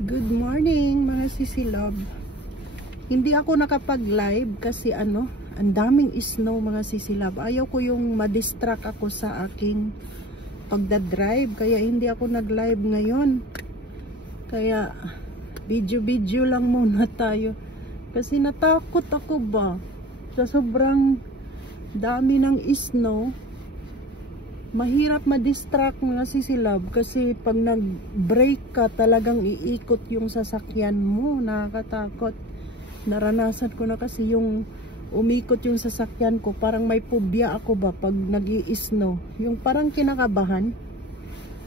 Good morning mga sisilab. Hindi ako nakapag-live kasi ang daming snow mga sisilab. Ayaw ko yung ma-distract ako sa aking pagdadrive, kaya hindi ako nag-live ngayon. Kaya video lang muna tayo. Kasi natakot ako ba sa sobrang dami ng snow. Mahirap ma-distract mga sisilab kasi pag nag-brake ka talagang iikot yung sasakyan mo. Nakakatakot. Naranasan ko na kasi yung umikot yung sasakyan ko. Parang may phobia ako ba pag nag-i-snow. Yung parang kinakabahan.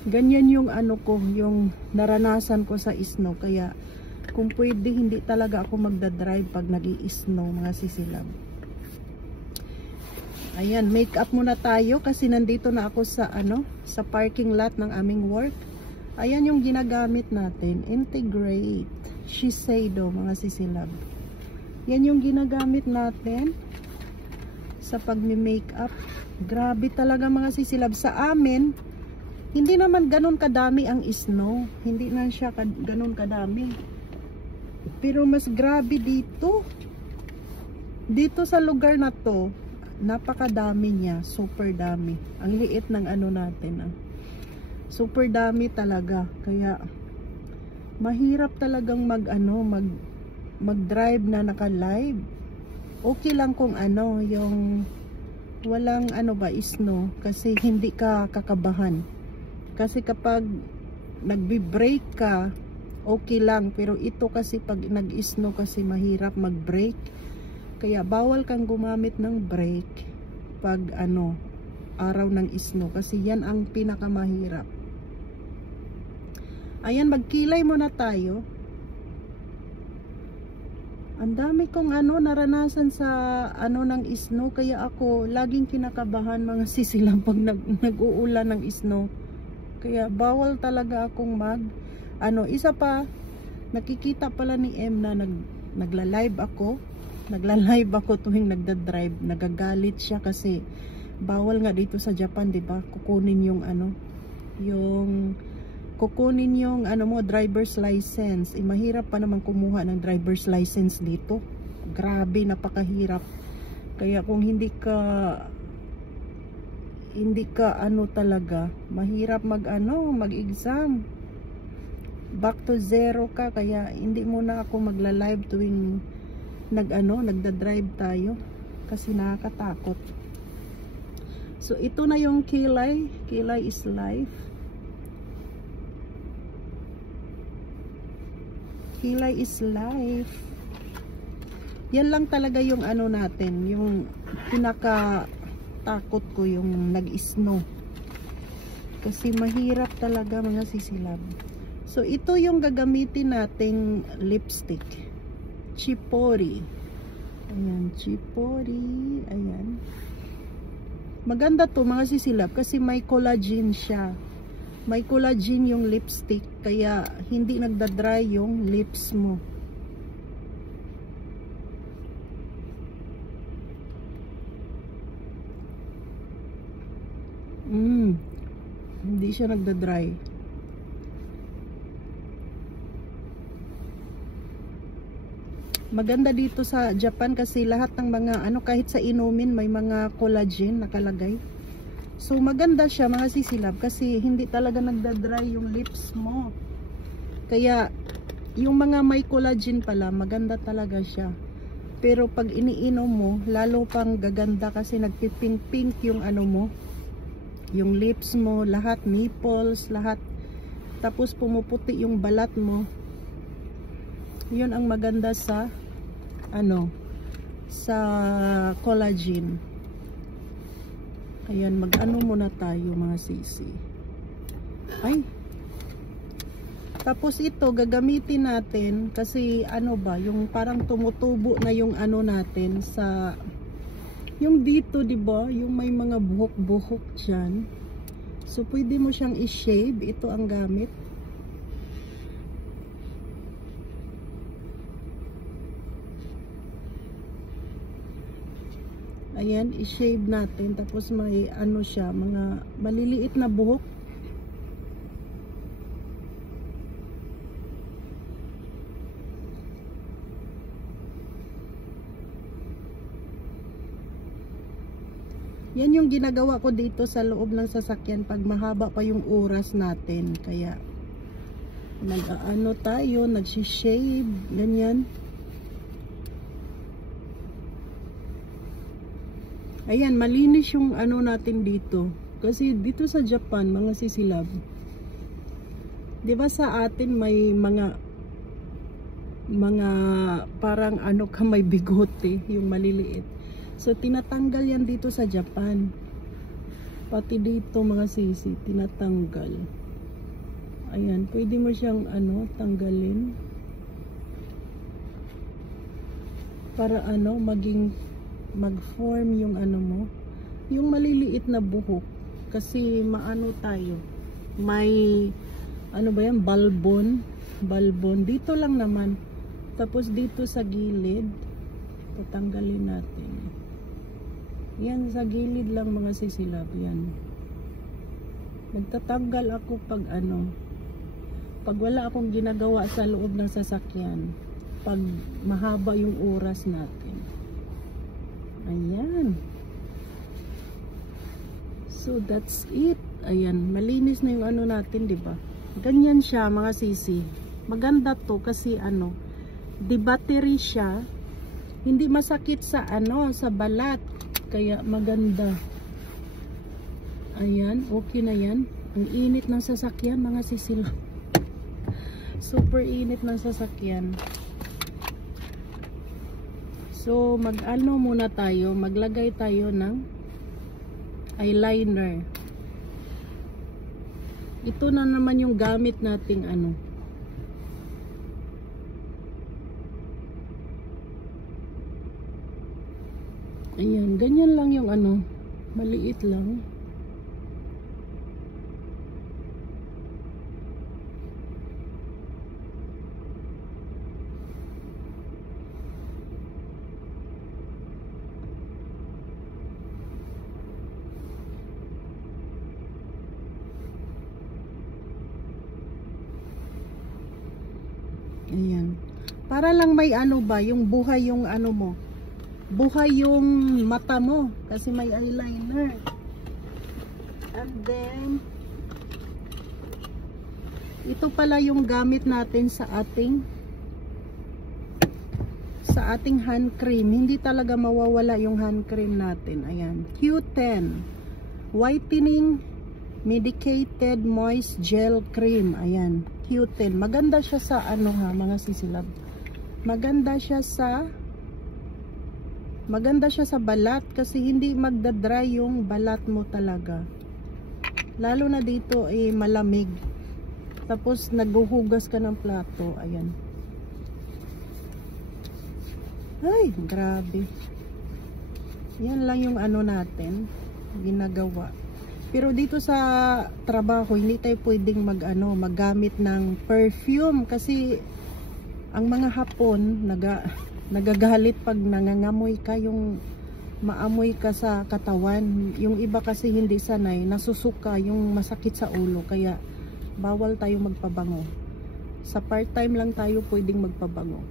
Ganyan yung yung naranasan ko sa snow. Kaya kung pwede hindi talaga ako magdadrive pag nag-i-snow mga sisilab. Ayan, make up muna tayo kasi nandito na ako sa sa parking lot ng aming work. Ayan yung ginagamit natin, Integrate Shiseido mga sisilab. Yan yung ginagamit natin sa pagmi-make up. Grabe talaga mga sisilab. Sa amin, hindi naman ganun kadami ang snow. Hindi na siya ganun kadami. Pero mas grabe dito. Dito sa lugar na to, napakadami niya, super dami. Ang liit ng natin. Super dami talaga. Kaya mahirap talagang mag-drive na naka-live. Okay lang kung yung walang snow kasi hindi ka kakabahan. Kasi kapag nagbi-brake ka, okay lang, pero ito kasi pag nag-snow kasi mahirap mag-brake. Kaya bawal kang gumamit ng brake pag araw ng snow kasi yan ang pinakamahirap. Ayan, magkilay muna tayo. Ang dami kong naranasan sa ng snow, kaya ako laging kinakabahan mga sisilang pag nag-uulan ng snow. Kaya bawal talaga akong isa pa, nakikita pala ni M na nagla-live ako. Nagla-live ako tuwing nagda-drive. Nagagalit siya kasi bawal nga dito sa Japan, 'di ba? Kukunin yung kukunin yung driver's license. Mahirap pa naman kumuha ng driver's license dito. Grabe, napakahirap. Kaya kung hindi ka talaga, mahirap mag-exam. Back to zero ka, kaya hindi muna ako magla-live tuwing nagda-drive tayo kasi nakakatakot. So ito na yung Kilay is life. Kilay is life. Yan lang talaga yung natin, yung pinaka-takot ko yung nag-snow. Kasi mahirap talaga mga sisilab. So ito yung gagamitin nating lipstick. Chipori. Ayan, Chipori. Ayan. Maganda to mga sisilab kasi may collagen siya. May collagen yung lipstick kaya hindi nagda-dry yung lips mo. Hindi siya nagda-dry. Maganda dito sa Japan kasi lahat ng mga kahit sa inumin may mga collagen nakalagay. So maganda siya mga sisilab kasi hindi talaga nagda-dry yung lips mo. Kaya yung mga may collagen pala maganda talaga siya. Pero pag iniinom mo lalo pang gaganda kasi nagpipink-pink yung mo, yung lips mo, lahat, nipples, lahat. Tapos pumuputi yung balat mo. Yun ang maganda sa sa collagen. Ayan, muna tayo mga sisi. Ay. Tapos ito gagamitin natin kasi yung parang tumutubo na yung natin sa yung dito, 'di ba? Yung may mga buhok-buhok diyan. So pwede mo siyang i-shave. Ito ang gamit. Ayan, i-shave natin. Tapos may siya, mga maliliit na buhok. Yan yung ginagawa ko dito sa loob ng sasakyan pag mahaba pa yung oras natin. Kaya nag-ano tayo, nag-shave, ganyan. Ayan, malinis yung ano natin dito. Kasi dito sa Japan, mga sisilab, 'di ba sa atin may mga parang ano ka, may bigote, yung maliliit. So tinatanggal yan dito sa Japan. Pati dito mga sisi, tinatanggal. Ayan, pwede mo siyang ano, tanggalin. Para ano, mag-form yung ano mo, yung maliliit na buhok. Kasi maano tayo, may ano ba yan, balbon dito lang naman. Tapos dito sa gilid, tatanggalin natin. Yan sa gilid lang mga sisilab, yan. Nagtatanggal ako pag ano, pag wala akong ginagawa sa loob ng sasakyan, pag mahaba yung oras natin. Ayan. So that's it. Ayan, malinis na yung ano natin, 'di ba? Ganyan siya mga sisi. Maganda 'to kasi ano, di battery siya. Hindi masakit sa ano, sa balat. Kaya maganda. Ayan, okay na 'yan. Ang init ng sasakyan mga sisi. Super init ng sasakyan. So, mag-ano muna tayo, maglagay tayo ng eyeliner. Ito na naman yung gamit nating ano. Ayan, ganyan lang yung ano, maliit lang. Ayan. Para lang may ano ba, yung buhay yung ano mo. Buhay yung mata mo. Kasi may eyeliner. And then, ito pala yung gamit natin sa ating hand cream. Hindi talaga mawawala yung hand cream natin. Ayan. Q10. Whitening Medicated Moist Gel Cream. Ayan. Q10. Maganda siya sa ano ha, mga sisilab. Maganda siya sa balat kasi hindi magda-dry yung balat mo talaga. Lalo na dito malamig. Tapos naghuhugas ka ng plato. Ayan. Ay, grabe. Yan lang yung ano natin ginagawa. Pero dito sa trabaho, hindi tayo pwedeng maggamit ng perfume kasi ang mga Hapon nagagalit pag nangangamoy ka, yung maamoy ka sa katawan. Yung iba kasi hindi sanay, nasusuka, yung masakit sa ulo, kaya bawal tayo magpabango. Sa part-time lang tayo pwedeng magpabango.